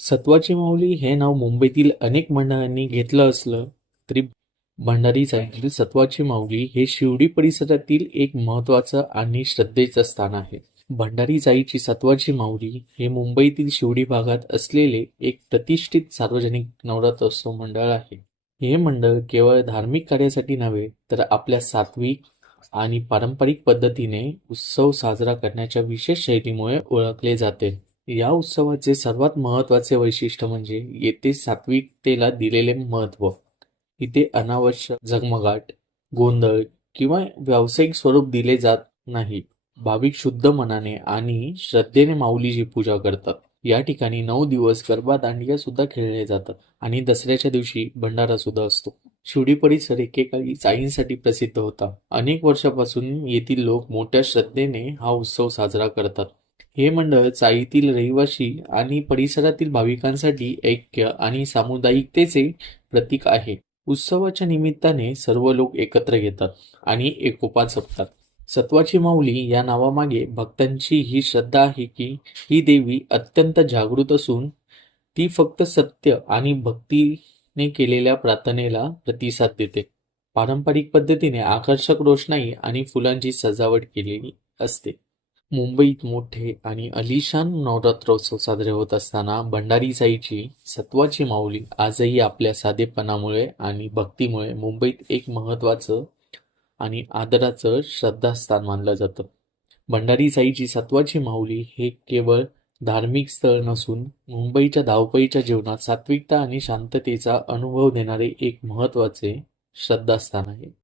सत्वाची माऊली हे नाव मुंबईतील अनेक मंडळांनी घेतलं असलं तरी भंडारी साईंतील सत्वाची माऊली हे शिवडी परिसरातील एक महत्वाचं आणि श्रद्धेचं स्थान आहे. भंडारी साईची सत्वाची माऊली हे मुंबईतील शिवडी भागात असलेले एक प्रतिष्ठित सार्वजनिक नवरात्रोत्सव मंडळ आहे. हे मंडळ केवळ धार्मिक कार्यासाठी नव्हे तर आपल्या सात्विक आणि पारंपरिक पद्धतीने उत्सव साजरा करण्याच्या विशेष शैलीमुळे ओळखले जाते. या उत्सवाचे सर्वात महत्त्वाचे वैशिष्ट्य म्हणजे येथे सात्विकतेला दिलेले महत्त्व. इथे अनावश्यक झगमगाट, गोंधळ किंवा व्यावसायिक स्वरूप दिले जात नाही. भाविक शुद्ध मनाने आणि श्रद्धेने माऊलीची पूजा करतात. या ठिकाणी 9 दिवस गरबा, दांडिया सुद्धा खेळले जातात आणि दसऱ्याच्या दिवशी भंडारा सुद्धा असतो. शिवडी परिसर एकेकाळी साईंसाठी प्रसिद्ध होता. अनेक वर्षापासून येथील लोक मोठ्या श्रद्धेने हा उत्सव साजरा करतात. हे मंडळ चाळीतील रहिवासी आणि परिसरातील भाविकांसाठी ऐक्य आणि सामुदायिकतेचे प्रतीक आहे. उत्सवाच्या निमित्ताने सर्व लोक एकत्र येतात आणि एकोपा जपतात. सत्वाची माऊली या नावामागे भक्तांची ही श्रद्धा आहे की ही देवी अत्यंत जागृत असून ती फक्त सत्य आणि भक्तीने केलेल्या प्रार्थनेला प्रतिसाद देते. पारंपरिक पद्धतीने आकर्षक रोषणाई आणि फुलांची सजावट केलेली असते. मुंबईत मोठे आणि आलिशान नवरात्रोत्सव साजरे होत असताना भंडारी साईची सत्वाची माऊली आजही आपल्या साधेपणामुळे आणि भक्तीमुळे मुंबईत एक महत्त्वाचं आणि आदराचं श्रद्धास्थान मानलं जातं. भंडारी साईची सत्वाची माऊली हे केवळ धार्मिक स्थळ नसून मुंबईच्या धावपळीच्या जीवनात सात्विकता आणि शांततेचा अनुभव देणारे एक महत्त्वाचे श्रद्धास्थान आहे.